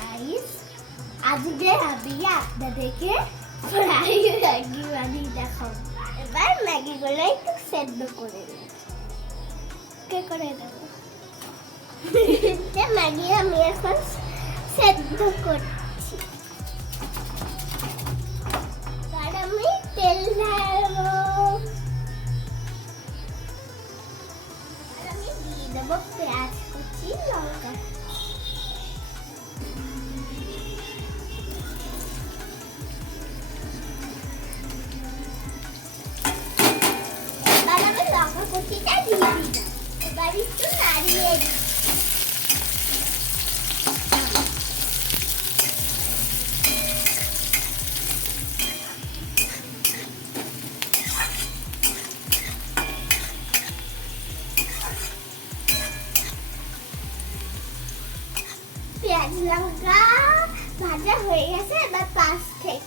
Guys আজকে আমি আপনাদেরকে ফ্রাই ম্যাগি বানিয়ে দেখাবো। এবার ম্যাগিগুলো একটু সেদ্ধ করে কে করে দেবো? ম্যাগি আমি এখন সেদ্ধ করছি কুচিটা দিয়ে দিলাম এবার একটু নাড়িয়ে দিই পেঁয়াজ লঙ্কা ভাজা হয়ে গেছে এবার পাশ থেকে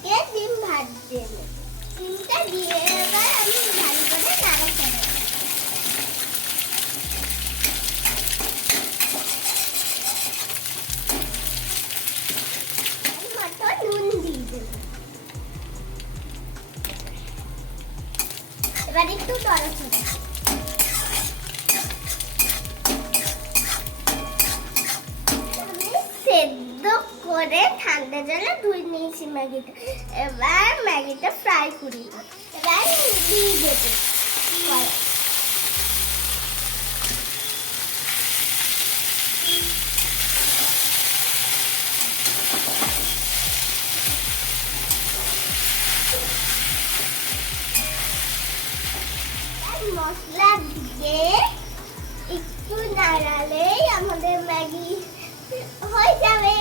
নুন দিয়ে এবার একটু নড়াচড়া সেদ্ধ করে ঠান্ডা জলে ধুয়ে নিয়েছি ম্যাগিটা এবার ম্যাগিটা ফ্রাই করি এবার দিয়ে দেবো মশলা দিয়ে একটু নাড়ালেই আমাদের ম্যাগি হয়ে যাবে।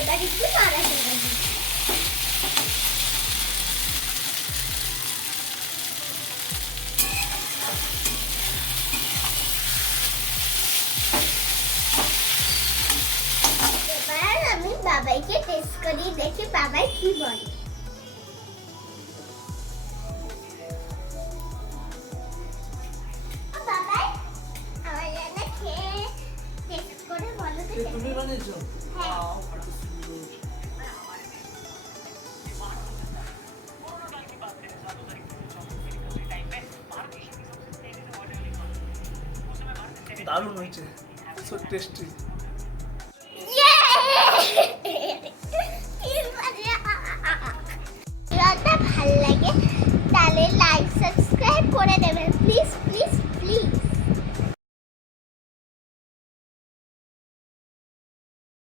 এবার একটু নাড়াচাড়া দিই এবার আমি বাবাইকে টেস্ট করি দেখি বাবাই কি বলে? তুমি বানিয়েছো হ্যাঁ। দারুণ হয়েছে সো টেস্টি করে দেবেন